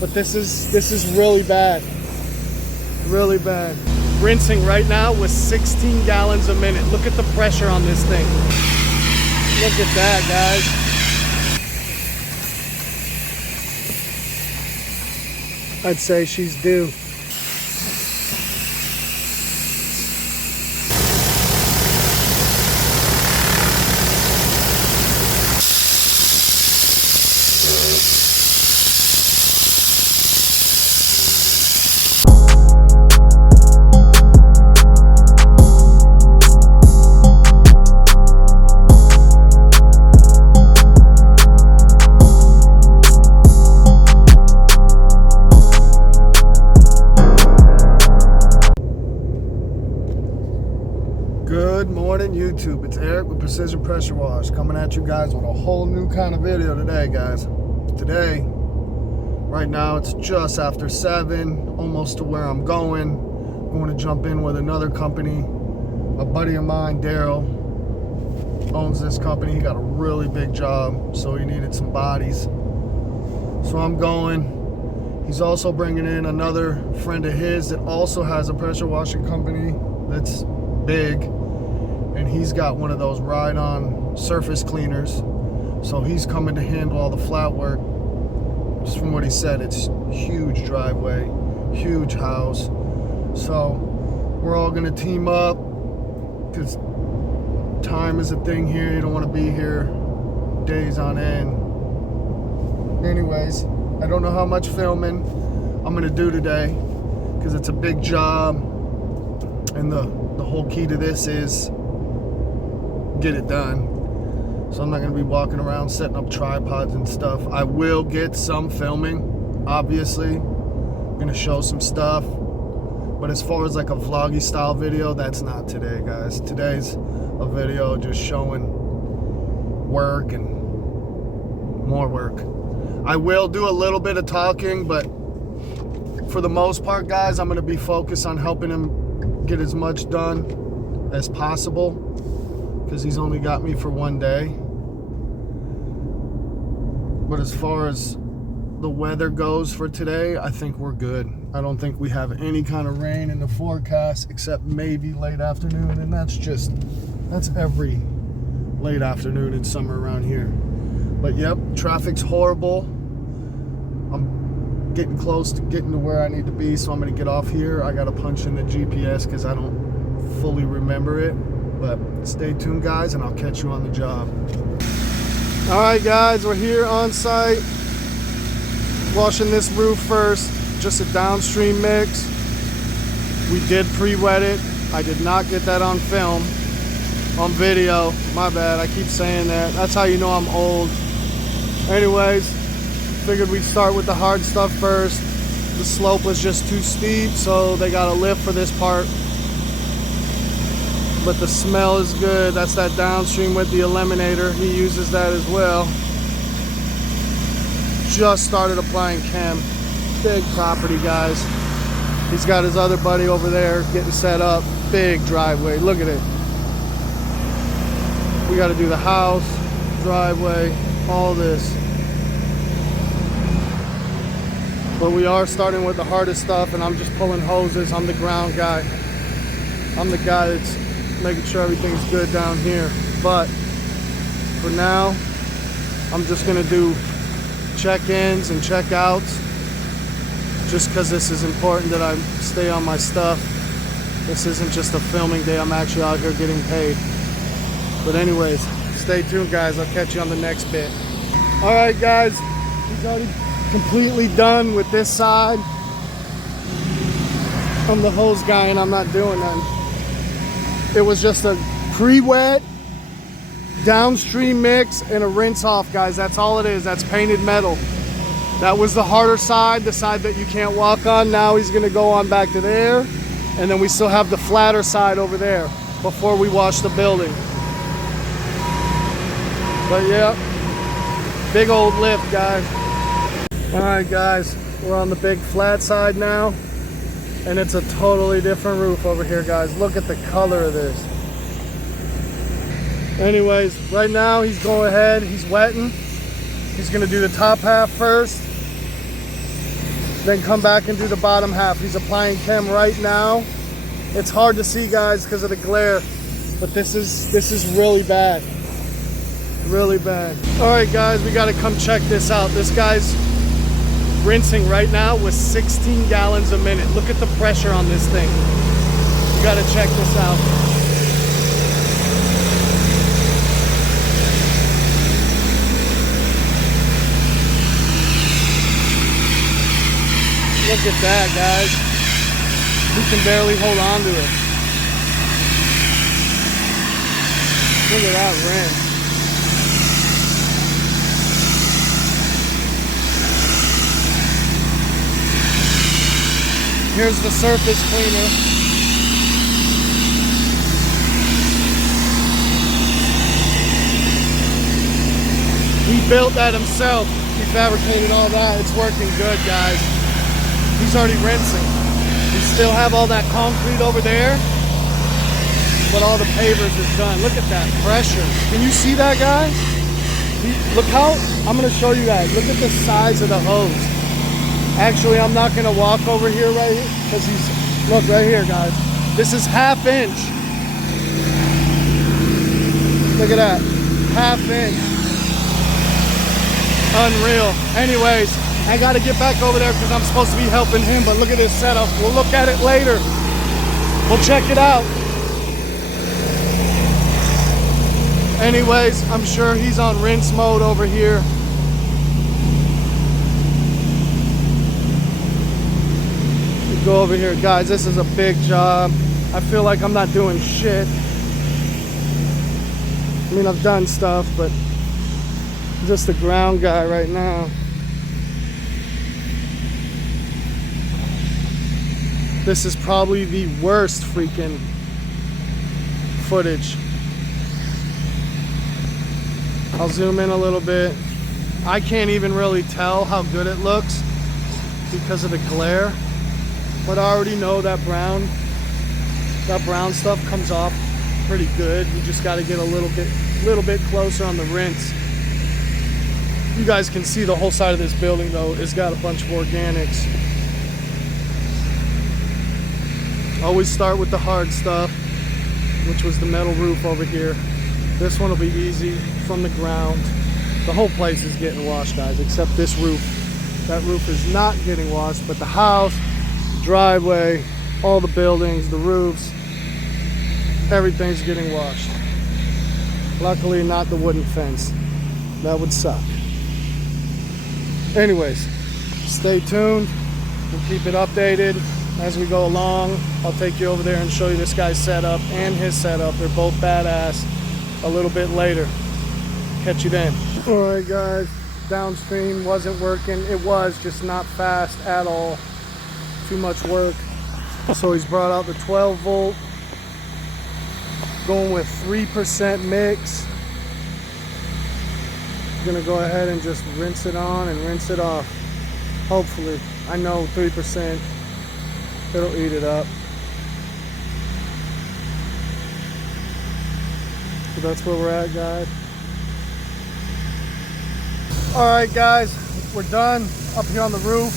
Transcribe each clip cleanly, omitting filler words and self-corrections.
but this is really bad. Really bad. Rinsing right now with 16 gallons a minute. Look at the pressure on this thing. Look at that, guys. I'd say she's due. Good morning, YouTube. It's Eric with Precision Pressure Wash coming at you guys with a whole new kind of video today, guys. Today, right now, it's just after 7, almost to where I'm going. I'm going to jump in with another company. A buddy of mine, Daryl, owns this company. He got a really big job, so he needed some bodies. So I'm going. He's also bringing in another friend of his that also has a pressure washing company that's big, and he's got one of those ride-on surface cleaners, so he's coming to handle all the flat work. Just from what he said, it's huge driveway, huge house, so we're all gonna team up because time is a thing here. You don't want to be here days on end. Anyways, I don't know how much filming I'm gonna do today because it's a big job, and the whole key to this is get it done. So I'm not going to be walking around setting up tripods and stuff. I will get some filming, obviously. I'm going to show some stuff. But as far as like a vloggy style video, that's not today, guys. Today's a video just showing work and more work. I will do a little bit of talking, but for the most part, guys, I'm going to be focused on helping him get as much done as possible because he's only got me for one day. But as far as the weather goes for today, I think we're good. I don't think we have any kind of rain in the forecast except maybe late afternoon, and that's every late afternoon in summer around here. But yep, traffic's horrible. I'm getting close to getting to where I need to be, so I'm gonna get off here. I gotta punch in the GPS because I don't fully remember it. But stay tuned, guys, and I'll catch you on the job. All right, guys, we're here on site, washing this roof first. Just a downstream mix. We did pre-wet it. I did not get that on film, on video. My bad, I keep saying that. That's how you know I'm old. Anyways, figured we'd start with the hard stuff first. The slope was just too steep, so they got a lift for this part. But the smell is good. That's that downstream with the eliminator. He uses that as well. Just started applying chem. Big property, guys. He's got his other buddy over there getting set up. Big driveway. Look at it. We got to do the house, driveway, all this. But we are starting with the hardest stuff, and I'm just pulling hoses. I'm the ground guy. I'm the guy that's making sure everything's good down here. But for now, I'm just gonna do check-ins and check-outs, just because this is important that I stay on my stuff. This isn't just a filming day. I'm actually out here getting paid. But anyways, stay tuned, guys. I'll catch you on the next bit. All right, guys, he's already completely done with this side. I'm the hose guy and I'm not doing nothing. It was just a pre-wet downstream mix and a rinse off, guys. That's all it is. That's painted metal. That was the harder side, the side that you can't walk on. Now he's gonna go on back to there, and then we still have the flatter side over there before we wash the building. But yeah, big old lift, guys. All right, guys, we're on the big flat side now, and it's a totally different roof over here, guys. Look at the color of this. Anyways, right now he's going ahead, he's wetting. He's gonna do the top half first. then come back and do the bottom half. He's applying chem right now. It's hard to see, guys, because of the glare, but this is really bad. Really bad. All right, guys, we got to come check this out. This guy's rinsing right now with 16 gallons a minute. Look at the pressure on this thing. You got to check this out. Look at that, guys. We can barely hold on to it. Look at that rinse. Here's the surface cleaner. He built that himself. He fabricated all that. It's working good, guys. He's already rinsing. We still have all that concrete over there, but all the pavers is done. Look at that pressure. Can you see that, guys? Look how, I'm gonna show you guys. Look at the size of the hose. Actually, I'm not gonna walk over here right here, because look right here, guys. This is ½ inch. Look at that, ½ inch. Unreal. Anyways, I gotta get back over there because I'm supposed to be helping him, but look at this setup. We'll look at it later. We'll check it out. Anyways, I'm sure he's on rinse mode over here. We go over here. Guys, this is a big job. I feel like I'm not doing shit. I mean, I've done stuff, but I'm just the ground guy right now. This is probably the worst freaking footage. I'll zoom in a little bit. I can't even really tell how good it looks because of the glare, but I already know that brown stuff comes off pretty good. You just got to get a little bit closer on the rinse. You guys can see the whole side of this building though. It's got a bunch of organics. Always start with the hard stuff, which was the metal roof over here. This one will be easy from the ground. The whole place is getting washed, guys, except this roof. That roof is not getting washed, but the house, the driveway, all the buildings, the roofs, everything's getting washed. Luckily, not the wooden fence. That would suck. Anyways, stay tuned. We'll keep it updated as we go along. I'll take you over there and show you this guy's setup and his setup. They're both badass. A little bit later. Catch you then. All right, guys. Downstream wasn't working. It was just not fast at all. Too much work. So he's brought out the 12 volt. Going with 3% mix. Gonna go ahead and just rinse it on and rinse it off. Hopefully. I know 3%. It'll eat it up. So that's where we're at, guys. All right, guys, we're done up here on the roof.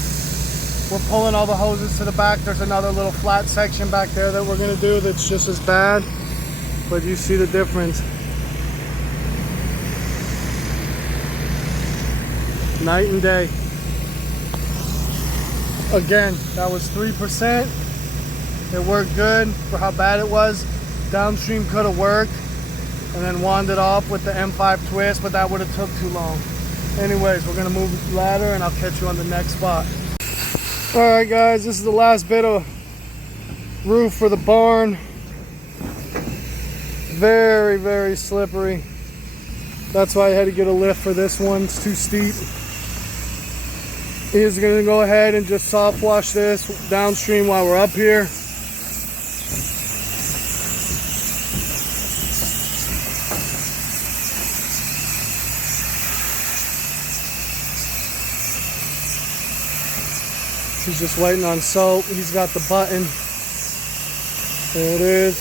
We're pulling all the hoses to the back. There's another little flat section back there that we're gonna do that's just as bad, but you see the difference. Night and day. Again, that was 3%. It worked good for how bad it was. Downstream could have worked and then wanded off with the M5 twist, but that would have took too long. Anyways, we're gonna move the ladder and I'll catch you on the next spot. All right, guys, this is the last bit of roof for the barn. Very, very slippery. That's why I had to get a lift for this one. It's too steep. He's gonna go ahead and just soft wash this downstream while we're up here. He's just waiting on soap. He's got the button. There it is.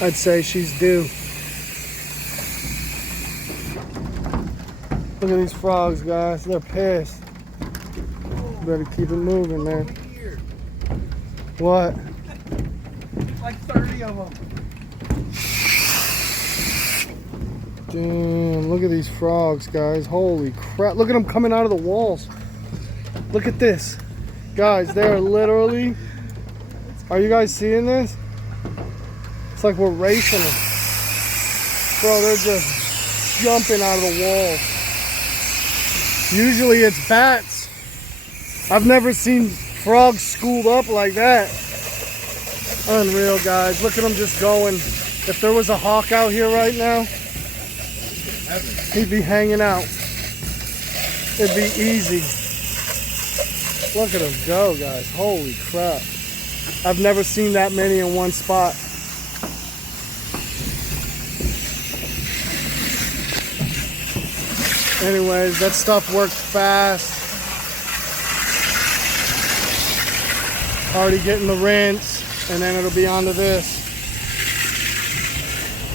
I'd say she's due. Look at these frogs, guys. They're pissed. Better keep it moving, man. What? Like 30 of them. Damn, look at these frogs, guys. Holy crap. Look at them coming out of the walls. Look at this. Guys, they are literally... Are you guys seeing this? It's like we're racing them. Bro, they're just jumping out of the walls. Usually it's bats. I've never seen frogs schooled up like that. Unreal, guys. Look at them just going. If there was a hawk out here right now, he'd be hanging out. It'd be easy. Look at them go, guys. Holy crap. I've never seen that many in one spot. Anyways, that stuff worked fast. Already getting the rinse, and then it'll be on to this.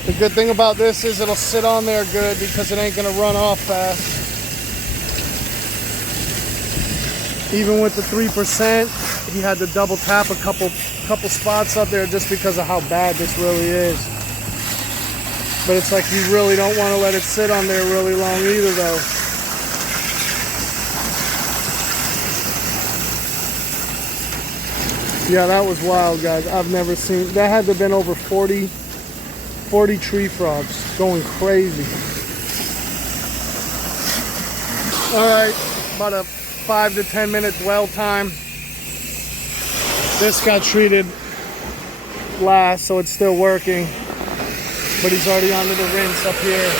The good thing about this is it'll sit on there good because it ain't gonna run off fast. Even with the 3%, he had to double tap a couple spots up there just because of how bad this really is. But it's like you really don't want to let it sit on there really long either, though. Yeah, that was wild, guys. I've never seen... That had to have been over 40 tree frogs going crazy. All right, about a 5 to 10 minute dwell time. This got treated last, so it's still working. But he's already onto the rinse up here.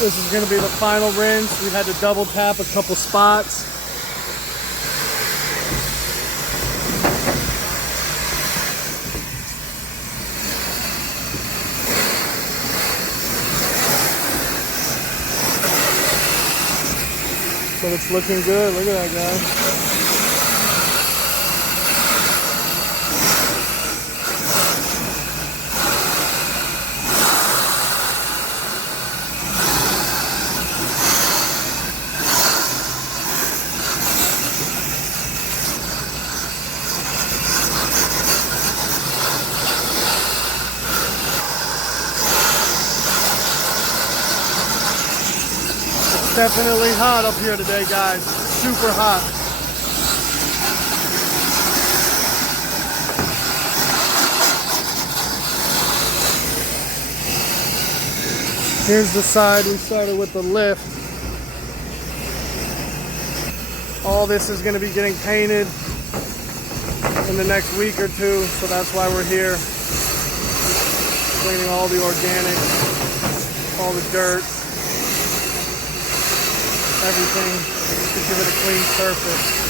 This is going to be the final rinse. We've had to double tap a couple spots. But it's looking good. Look at that, guys. Definitely hot up here today, guys. Super hot. Here's the side. We started with the lift. All this is going to be getting painted in the next week or two, so that's why we're here. Cleaning all the organic, all the dirt. Everything to give it a clean surface.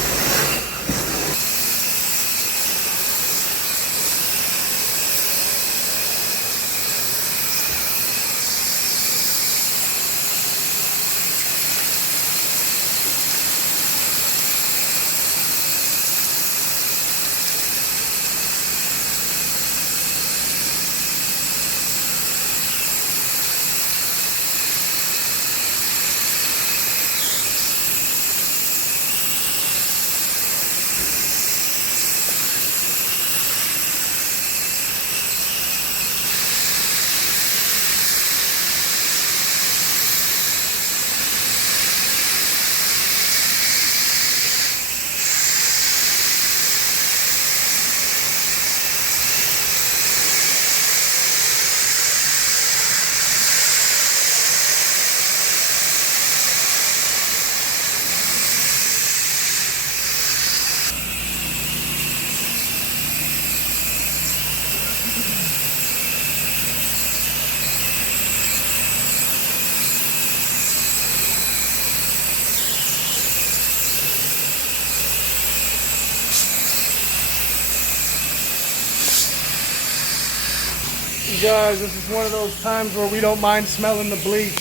You guys, this is one of those times where we don't mind smelling the bleach.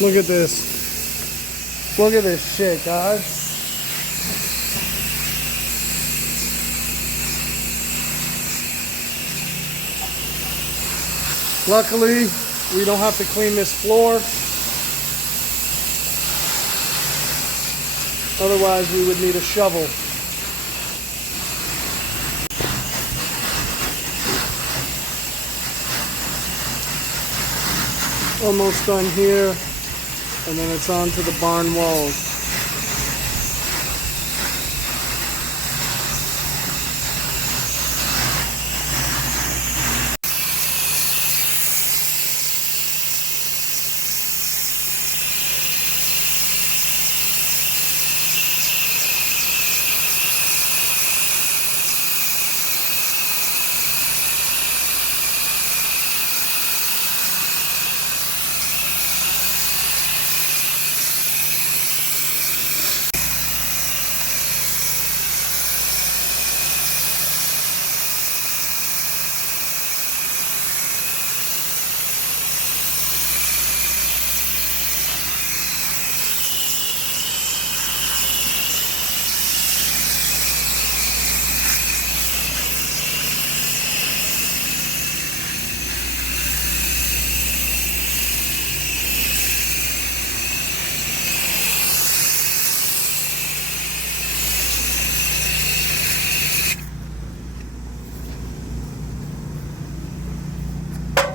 Look at this. Look at this shit, guys. Luckily, we don't have to clean this floor. Otherwise, we would need a shovel. Almost done here, and then it's on to the barn walls.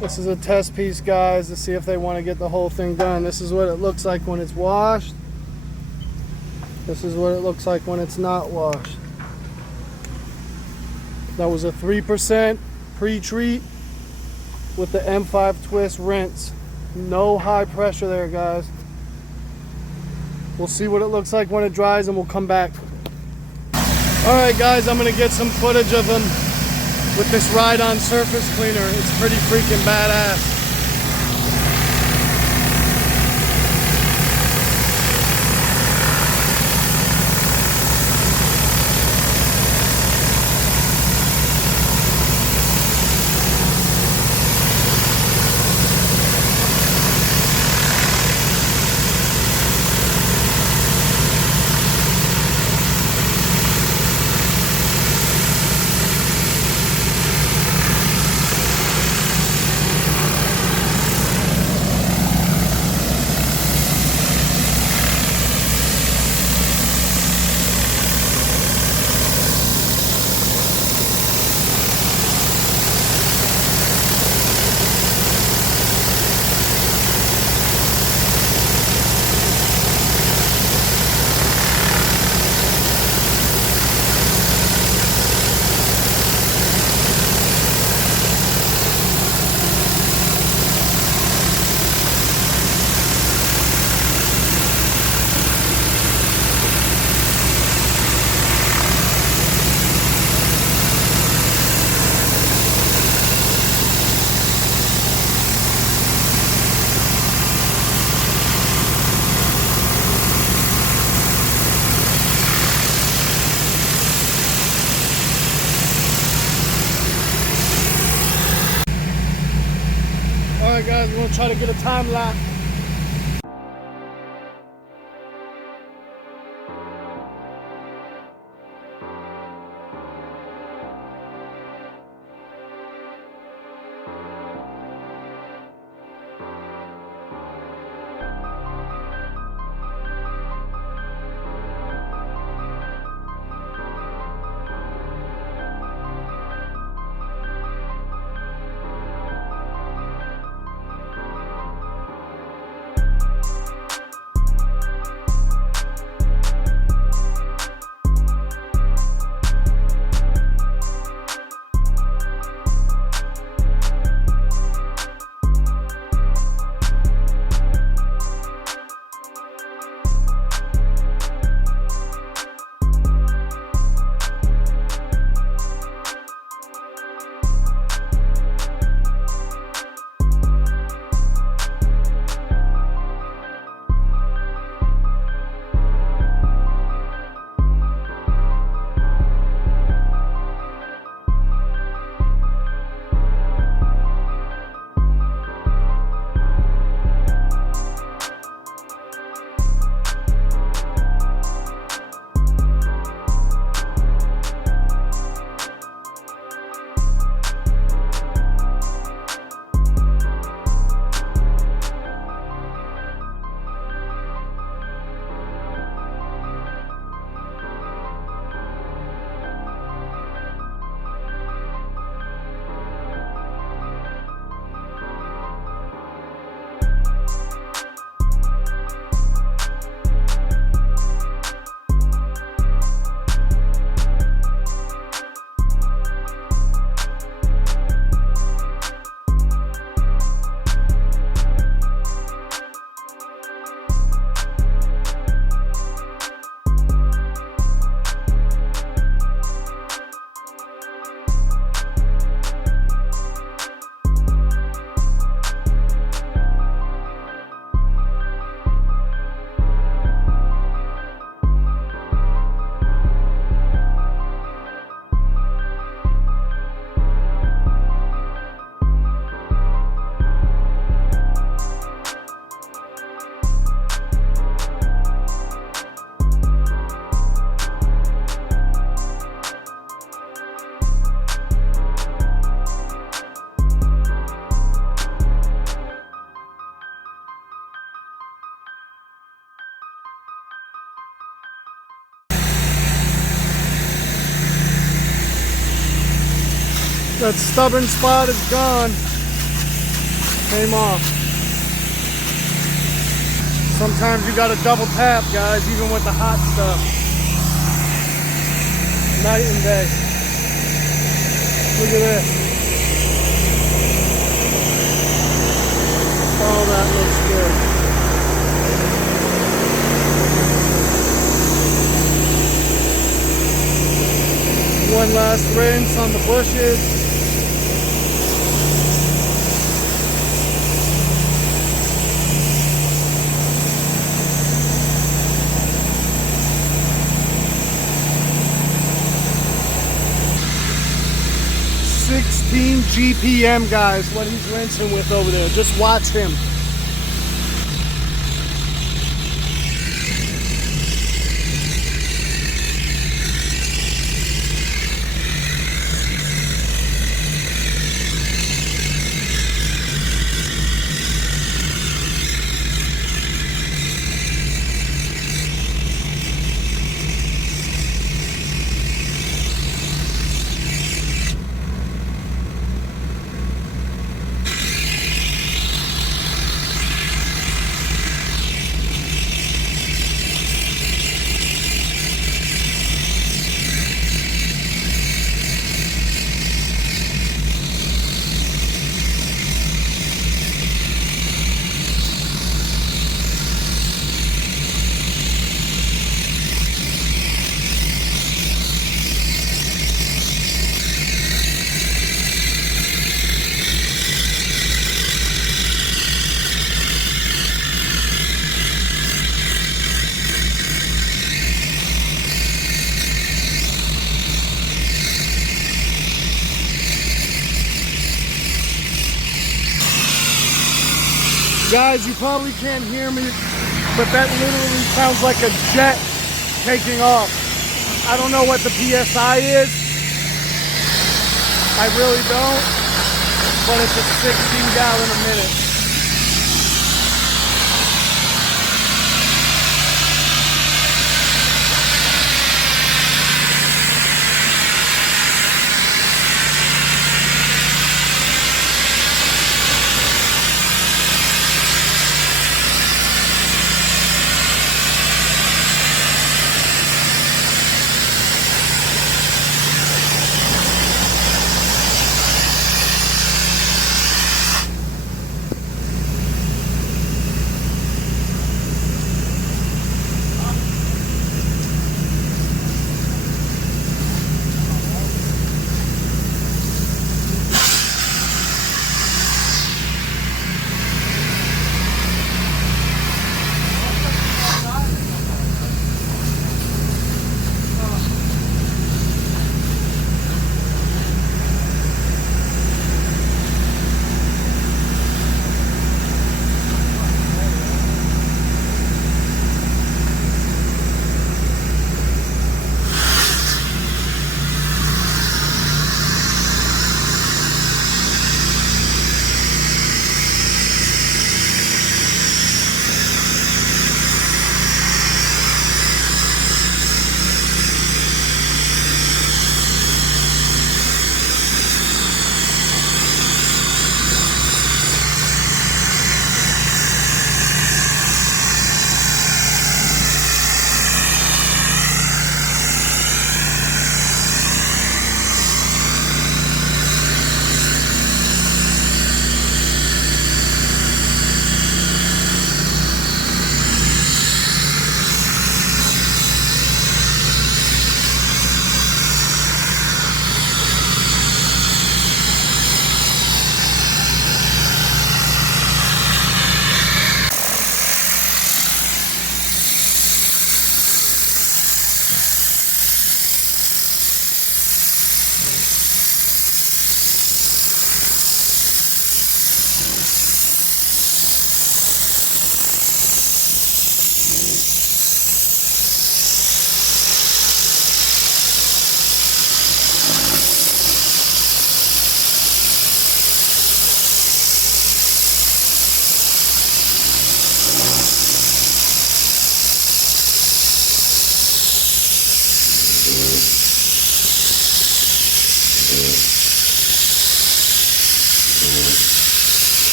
This is a test piece, guys, to see if they want to get the whole thing done. This is what it looks like when it's washed. This is what it looks like when it's not washed. That was a 3% pre-treat with the M5 twist rinse. No high pressure there, guys. We'll see what it looks like when it dries and we'll come back. Alright guys, I'm going to get some footage of them with this ride-on surface cleaner. It's pretty freaking badass. Alright guys, we're going to try to get a time lapse. That stubborn spot is gone. Came off. Sometimes you gotta double tap, guys, even with the hot stuff. Night and day. Look at this. Oh, that looks good. One last rinse on the bushes. GPM, guys, what he's rinsing with over there. Just watch him. Guys, you probably can't hear me, but that literally sounds like a jet taking off. I don't know what the PSI is. I really don't, but it's a 16 gallon a minute.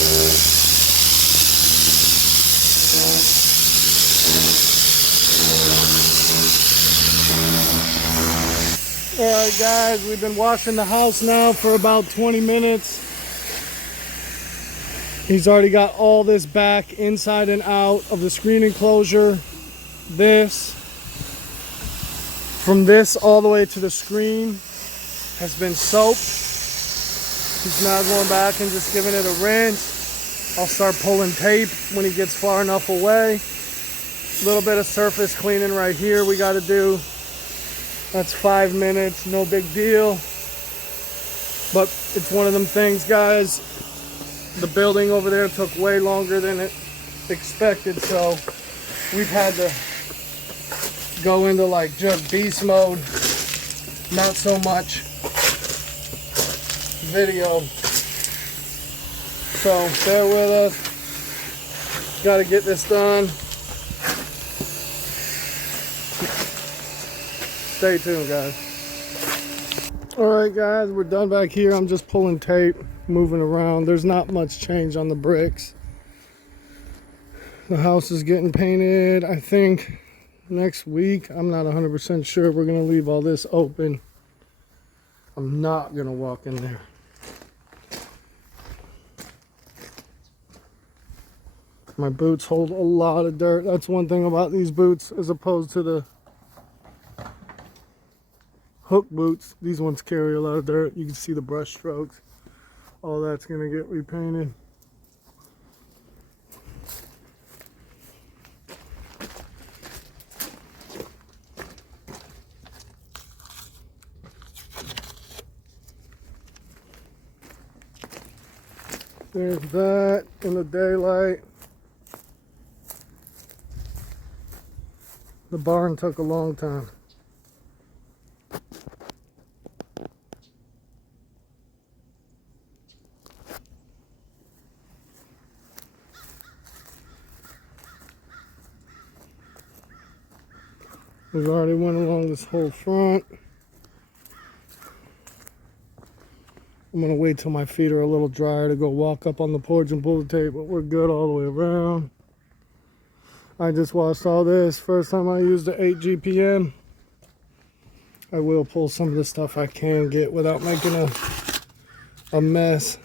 Alright guys, we've been washing the house now for about 20 minutes. He's already got all this back, inside and out of the screen enclosure. This, from this all the way to the screen, has been soaped. He's now going back and just giving it a rinse. I'll start pulling tape when he gets far enough away. A little bit of surface cleaning right here we got to do. That's 5 minutes, no big deal. But it's one of them things, guys. The building over there took way longer than it expected, so we've had to go into like just beast mode, not so much video. So bear with us. Got to get this done. Stay tuned, guys. Alright guys, we're done back here. I'm just pulling tape, moving around. There's not much change on the bricks. The house is getting painted, I think, next week. I'm not 100% sure. We're going to leave all this open. I'm not going to walk in there. My boots hold a lot of dirt. That's one thing about these boots as opposed to the hook boots. These ones carry a lot of dirt. You can see the brush strokes. All that's going to get repainted. There's that in the daylight. The barn took a long time. We've already went along this whole front. I'm gonna wait till my feet are a little drier to go walk up on the porch and pull the tape, but we're good all the way around. I just washed all this. First time I used the 8 GPM. I will pull some of the stuff I can get without making a mess.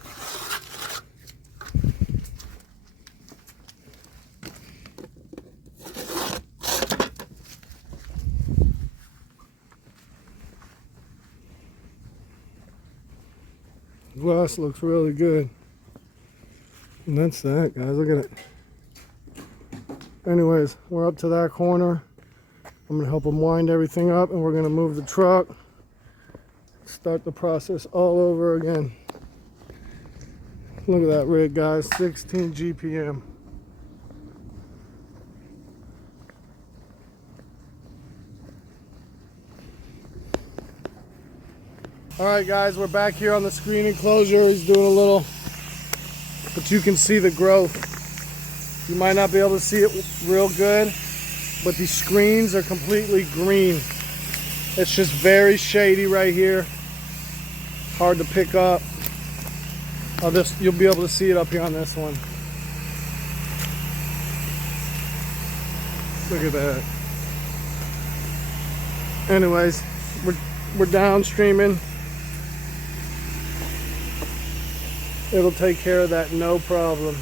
Glass looks really good. And that's that, guys. Look at it. Anyways, we're up to that corner. I'm gonna help them wind everything up, and we're gonna move the truck, start the process all over again. Look at that rig, guys. 16 GPM. All right, guys, we're back here on the screen enclosure. He's doing a little, but you can see the growth. You might not be able to see it real good, but these screens are completely green. It's just very shady right here. Hard to pick up. You'll be able to see it up here on this one. Look at that. Anyways, we're downstreaming. It'll take care of that, no problem.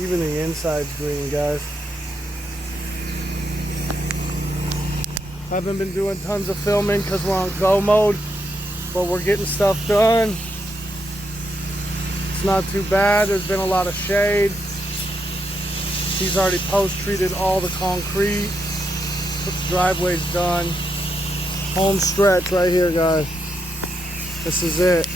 Even the inside's green, guys. I haven't been doing tons of filming because we're on go mode, but we're getting stuff done. It's not too bad. There's been a lot of shade. He's already post-treated all the concrete. The driveway's done. Home stretch right here, guys. This is it.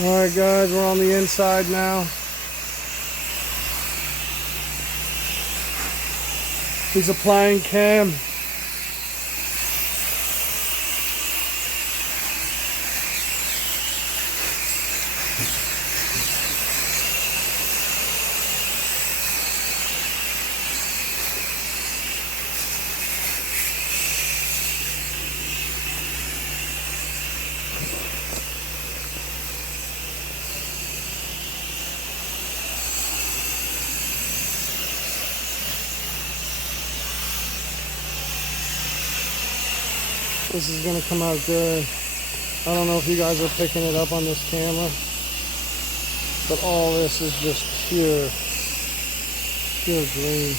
Alright guys, we're on the inside now. He's applying cam. This is gonna come out good. I don't know if you guys are picking it up on this camera, but all this is just pure green.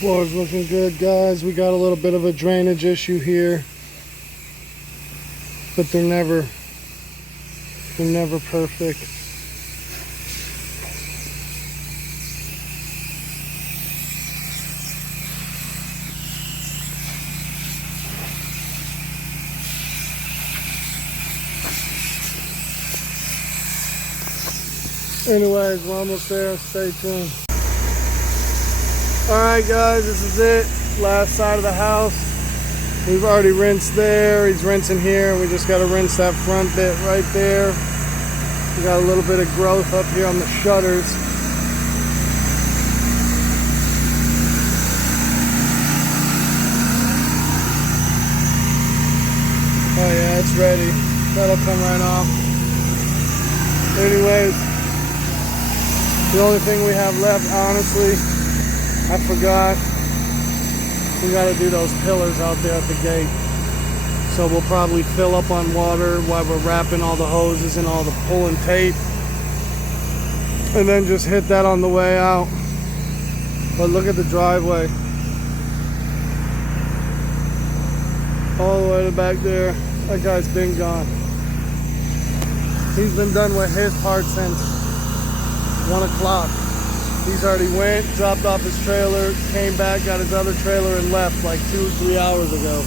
Floor's looking good, guys. We got a little bit of a drainage issue here, but they're never perfect. Anyways, we're almost there. Stay tuned. Alright guys, this is it. Last side of the house. We've already rinsed there. He's rinsing here. We just got to rinse that front bit right there. We got a little bit of growth up here on the shutters. Oh yeah, it's ready. That'll come right off. Anyways, the only thing we have left, honestly, I forgot, we got to do those pillars out there at the gate. So we'll probably fill up on water while we're wrapping all the hoses and all the pulling tape, and then just hit that on the way out. But look at the driveway. All the way to back there. That guy's been gone. He's been done with his part since 1 o'clock. He's already went, dropped off his trailer, came back, got his other trailer, and left like 2 or 3 hours ago.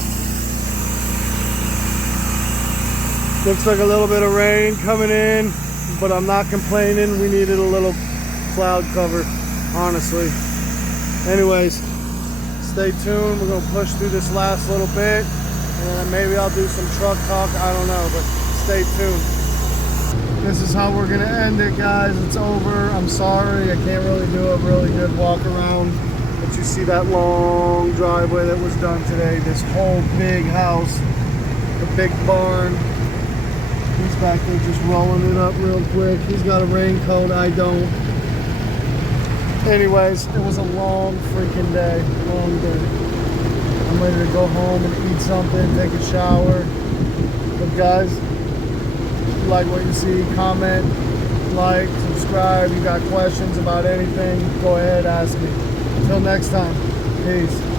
Looks like a little bit of rain coming in, but I'm not complaining. We needed a little cloud cover, honestly. Anyways, stay tuned. We're gonna push through this last little bit, and then maybe I'll do some truck talk. I don't know, but stay tuned. This is how we're gonna end it, guys. It's over. I'm sorry, I can't really do a really good walk around, but you see that long driveway that was done today. This whole big house, the big barn, He's back there just rolling it up real quick. He's got a raincoat, I don't. Anyways, it was a long freaking day, long day. I'm ready to go home and eat something, take a shower. But guys, if you like what you see, comment, like, subscribe. You got questions about anything, go ahead, ask me. Until next time, peace.